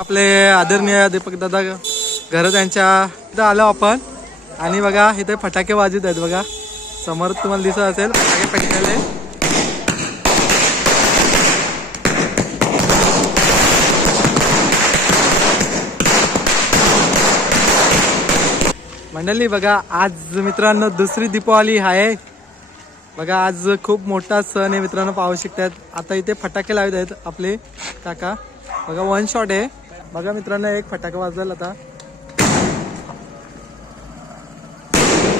आपले आदरणीय दीपक दादा घर त्यांच्या इथं आलो आपण. आणि बघा इथे फटाके वाजत आहेत बघा. समोर तुम्हाला दिसत असेल फटाके पेटलेले. मंडळी बघा आज मित्रांनो दुसरी दीपावली आहे. बघा आज खूप मोठा सण आहे मित्रांनो पाहू शकतात. आता इथे फटाके लावत आहेत आपले काका. बघा वन शॉट आहे. बघा मित्रांनो एक फटाका वाजला आता.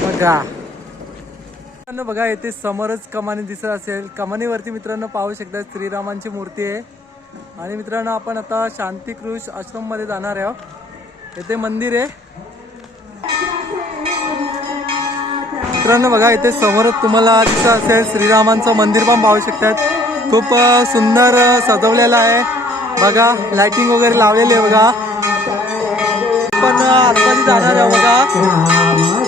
बघा. मित्रांनो बघा येथे समोरच कमानी दिसत असेल. कमानीवरती मित्रांनो पाहू शकता श्रीरामांची मूर्ती आहे. आणि मित्रांनो आपण आता शांतिकृष आश्रममध्ये जाणार आहोत. येथे मंदिर आहे. मित्रांनो बघा इथे समोरच तुम्हाला दिसत असेल. श्रीरामांचं मंदिर पण पाहू शकतात. खूप सुंदर सजवलेलं आहे. बघा लाइटिंग वगैरे लावलेली आहे बघा. पण अ, आतमध्ये जाणार आहे बघा.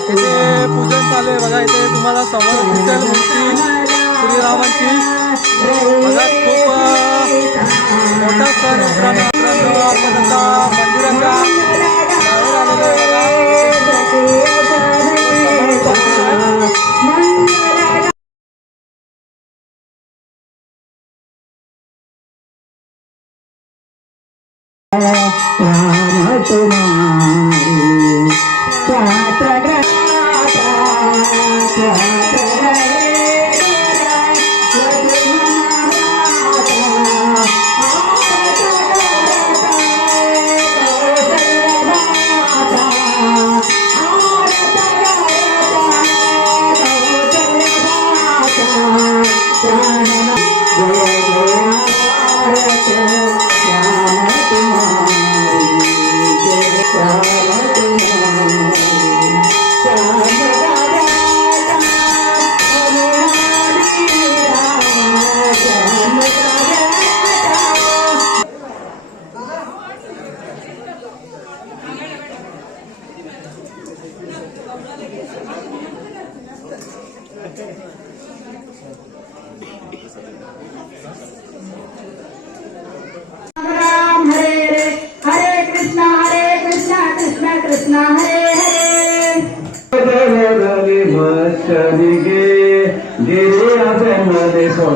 इथे पूजन चालू आहे बघा. इथे तुम्हाला समोर दिसेल मूर्ती श्रीरामांची. बघा राम तुम्हारी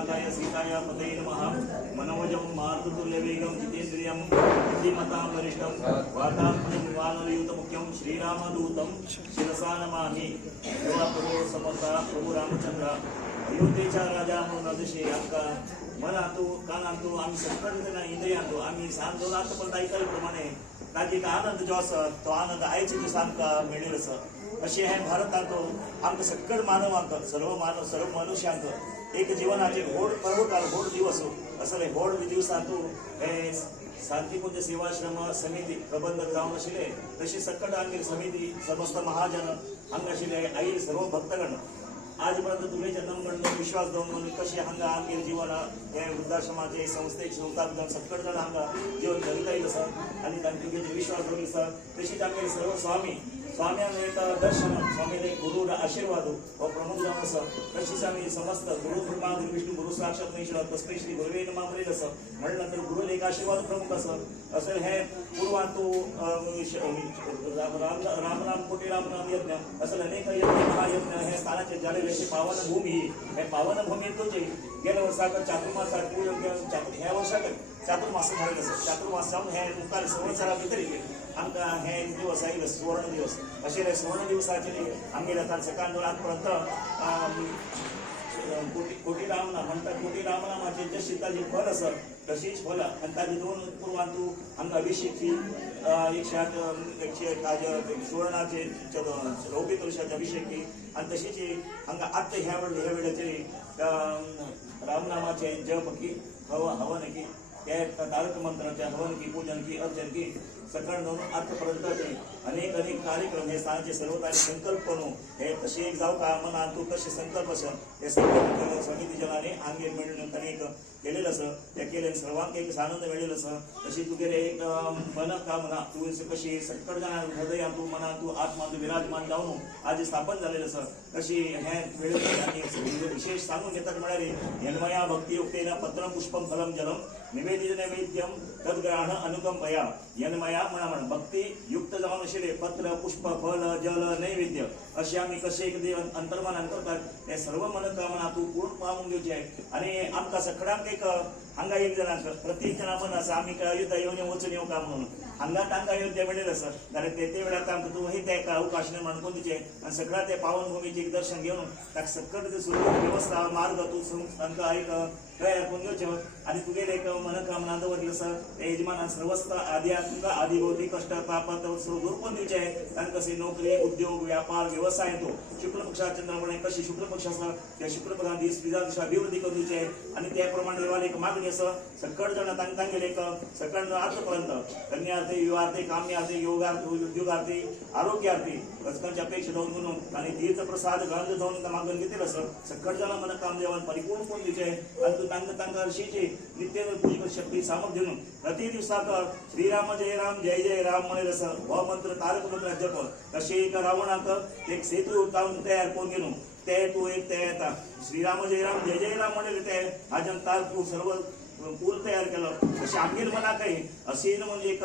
रघुनाथनाथाय सीताय पते नमः। मनोजं मारुतुल्यवेगं जितेन्द्रियं बुद्धिमतां वरिष्ठं वातात्मनं वानरयुतमुख्यं श्रीरामदूतं शिरसा नमामि। तेव्हा प्रभू समर्था प्रभू रामचंद्र। अयोध्येच्या राजा म्हणून अतिशय आमका मन आणतो कान आणतो आम्ही सत्तर इंद्रिय आणतो आम्ही सांगतो आतापर्यंत ऐकायला प्रमाणे ताकि आनंद जो आसा तो आनंद आयचे दिवस आमकां मेळ्ळेलो आसा अशें हे भारतांत आमकां सकयल मानवांक सर्व मानव सर्व मनशांक एक जीवनाचे घोड पर्व काल व्हड दिवस हो. असले घोड दिवसांत हे शांतीपुंज सेवाश्रम समिती प्रबंधक जावन आशिल्ले तशी सकट आंगीर समिती समस्त महाजन हांगा आशिल्ले आई सर्व भक्तगण. आज पर्यंत तुमचे जन्मगण विश्वास दवरून कशी हांगा आमगेर जीवन हे वृद्धाश्रमाचे संस्थेचे संस्थापक सकट जाण हांगा जीवन करीत आयिल्लो आसा आनी तांचे विश्वास दवरिल्लो आसा तशीच आमगे सर्व स्वामी स्वाम्यान एक दर्शन स्वामीन एक गुरु आशीर्वाद व प्रमुख जावन आसा तशीच आम्ही समस्त गुरु ब्रह्मा गुरु विष्णू गुरु साक्षात महेश्वर तस्मै श्री गुरुवे नमा असं म्हणलं तर नंतर गुरु एक आशीर्वाद प्रमुख असं असं हे पूर्वात तू राम राम राम कोटी राम राम यज्ञ असं अनेक यज्ञ महायज्ञ हे स्थानाचे झालेले पावन भूमी हे पावन भूमीतून जे गेल्या वर्साक चातुर्मासाक चातुर ह्या वर्षात चातुर्मास झालेलं असं चातुर्मास हे मुखार संवत्सरा भितर आमकां हे दिवस आयले सुवर्ण दिवस. अशे सुवर्ण दिवसाचेर आमगेले आतां सकाळ दोन पर्यंत कोटी कोटी रामना म्हणटा कोटी रामनामाचे जशी ताजी फल आसत तशीच फलं. आनी ताजी दोन पुरवान तूं आमकां अभिषेकची एकशात एकशे ताजे सुवर्णाचे रौप्य कलशाचे अभिषेकी आनी तशीच हांगा आत्ता ह्या वेळ ह्या वेळाचेर रामनामाचे जप की हव हवन की त्या तारक मंत्राच्या हवन की पूजन की अर्चन की सकाळ दोन आजपर्यंत अनेक अनेक कार्यक्रम हे स्थानाचे सर्व काही संकल्प करू हे तसे एक जाऊ का म्हणा तू कसे संकल्प असं हे सर्व समिती जनाने अंगे मिळून अनेक केलेलं असं त्या केले सर्वांक एक आनंद मिळेल असं तशी तू गेले एक मन का म्हणा तू कशी संकट जाणार हृदय तू म्हणा तू आत्मा तू विराजमान जाऊन आज स्थापन झालेलं असं कशी हे वेळेत विशेष सांगून घेतात म्हणाले यन्मया भक्तियुक्तेन पत्र पुष्पम फलम जलम. निवेदित नैवेद्यम तद्ग्रहण अनुकंपया यन्मया म्हणा भक्ती युक्त जाऊन असेले पत्र पुष्प फल जल नैवेद्य असे आम्ही कसे एक देव अंतर्मान अंतर्गत हे सर्व मनोकामना तू पूर्ण पाहून घेऊचे आहे. आणि आमकां सखडांक एक हांगा एक जणांक प्रत्येक जना पण असं आम्ही काय अयोध्या येऊन वचून येऊ का म्हणून. हांगा तांका अयोध्या मिळेल असं कारण ते ते वेळात आमचं तू हे त्या अवकाश निर्माण करून दिचे आणि सगळ्या त्या पावनभूमीचे एक दर्शन घेऊन त्या सकट ते सुरू व्यवस्था मार्ग तू तांकां एक तयार करून घेवचे आणि तुगेले एक मनोकामना दवरलं सर यजमानान यजमाना सर्वस्थ तुमका आधी भोवती कष्ट पाप पण आहे कारण कसे नोकरी उद्योग व्यापार व्यवसाय येतो. शुक्ल पक्षात चंद्रपणे कशी शुक्ल पक्षाचा त्या शुक्ल पक्षात दिस विजा दिशा अभिवृद्धी करून आहे. आणि त्याप्रमाणे देवाला एक मागणी असं सकट जण तांग तांगेल एक आजपर्यंत. कन्यार्थी युवार्थी काम्यार्थी योगार्थी उद्योगार्थी आरोग्यार्थी रचकांची अपेक्षा जाऊन म्हणून. आणि तीर्थ प्रसाद गंध जाऊन मागून घेतील असं सकट जण मन काम देवान परिपूर्ण कोण द्यायचे परंतु आणि तू तांग तांग नित्य पूजक शक्ती सामर्थ्य देऊन प्रति दिवसात श्रीराम जय राम जय जय राम म्हणेल असं व मंत्र तारक मंत्र जप तसे एक रावणाक एक सेतू जाऊन तयार कोण घेऊन ते तू एक ते येता श्रीराम जय राम जय जय राम म्हणेल ते. हा जनता तू सर्व पूर तयार केलं. तसे आमगीर म्हणा काही असे म्हणजे एक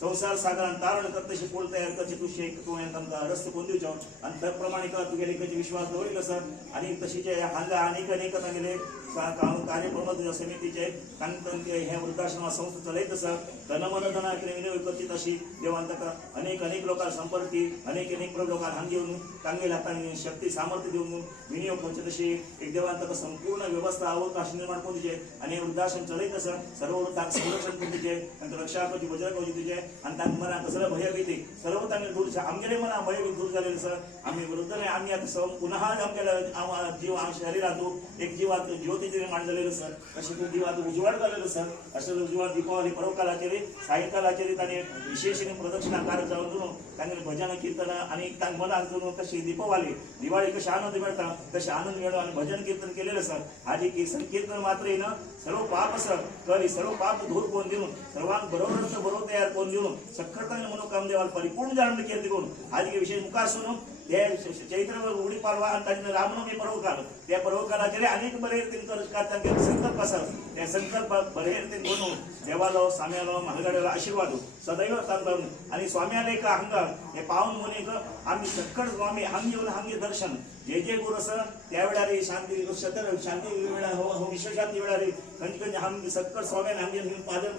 संसार सागरान तारण कर तसे पूल तयार करचे तू शेक तू यांना रस्ते कोण दिवच्या आणि त्याप्रमाणे का तू गेले कधी विश्वास होईल कसं आणि तशीचे हांगा अनेक अनेक आता गेले सा- काम कार्यक्रम समितीचे तांतन हे ह्या वृद्धाश्रमा संस्था चालत असं धनमन धना विनियोग करतील अशी देवांतका अनेक अनेक लोकांना संपर्की अनेक अनेक लोकांना हांग येऊन चांगले हातांनी शक्ती सामर्थ्य देऊन विनियोग करचे तशी एक देवांतका संपूर्ण व्यवस्था अवकाश निर्माण करून दिजे आणि वृद्धाश्रम चलत असं सर्व वृद्धांक संरक्षण करून दिजे त्यांचं रक्षा करची वज्र करून दिचे. आणि तांक मना कसं भयभीती सर्व तांगे दूर आमगेले मना भय दूर झालेलं सर आम्ही वृद्ध नाही आम्ही आता सं- पुन्हा आमच्या जीव आम- राहतो. एक जीवात ज्योतीचे निर्माण झालेलं सर. अशी तो जीवात उजवाड झालेलं सर. असं उजवाड दीपावली पर्वकाला केली सायंकाला केली त्याने विशेष प्रदक्षिणा कार्य जाऊन त्यांनी भजन कीर्तन आणि तांग मला आणून कशी दीपावली. दिवाळी कशी आनंद मिळता तसे आनंद मिळव आणि भजन कीर्तन केलेलं सर. आधी की संकीर्तन मात्र येणं सर्व पाप सर. करी सर्व पाप धूर कोण देऊन सर्वांना बरोबर बरोबर तयार कोण देऊन सखडताने मनोकाम देवाला परिपूर्ण जाणून कीर्ती करून आधी विशेष मुखार सुनून ते चैत्र गुढी पाडवा आणि त्यांनी रामनवमी पर्व काल त्या पर्व अनेक बरे करतात संकल्प असा त्या संकल्प बरे बनवून देवाला स्वाम्याला महागड्याला आशीर्वाद सदैव चांगलं आणि स्वाम्याला एक हंगा हे पाहून म्हणून एक आम्ही सक्कड स्वामी आम्ही येऊन दर्शन. जे जे गुरु असं त्यावेळा रे शांती शतर शांती वेळा हो हो विश्वशांती वेळा रे कंज कंज आम्ही सक्कड स्वामी आम्ही पादन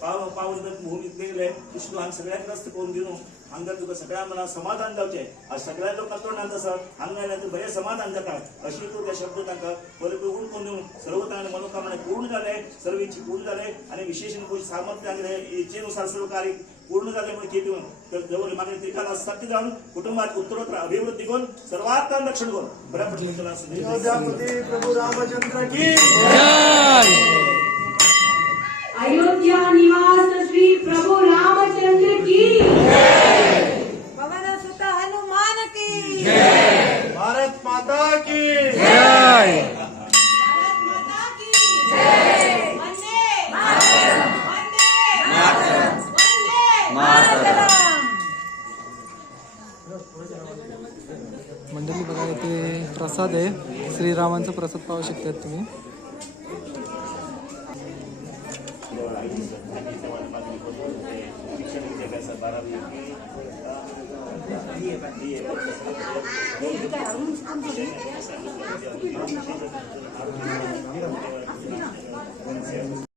पाव पावन भूमीत गेले विष्णू आम्ही सगळ्यात रस्त करून घेऊन हांगा तुका सगळ्या मना समाधान जावचे आज सगळ्या लोकांना तोंडात तसं हांगा तू बरे समाधान जाता अशी तू त्या शब्द तांकां परिपूर्ण करून देऊन सर्व तांगे मनोकामना पूर्ण झाले सर्व इच्छे पूर्ण झाले आणि विशेष पूज सामर्थ्य आणि इच्छेनुसार सर्व कार्य पूर्ण झाल्यामुळे केली तर जवळ मागणी त्रिकाला सत्य जाऊन कुटुंबात उत्तरोत्तर अभिवृद्धी करून सर्वात रक्षण करून अयोध्यापती प्रभू रामचंद्र की अयोध्या निवास श्री प्रभु रामचंद्र की पवन सुत हनुमान की भारत माता की जय भारत माता की जय वंदे मातरम वंदे मातरम वंदे मातरम मंडळी बघा इथे प्रसाद आहे श्रीरामांचा प्रसाद पाहू शकतात तुम्ही.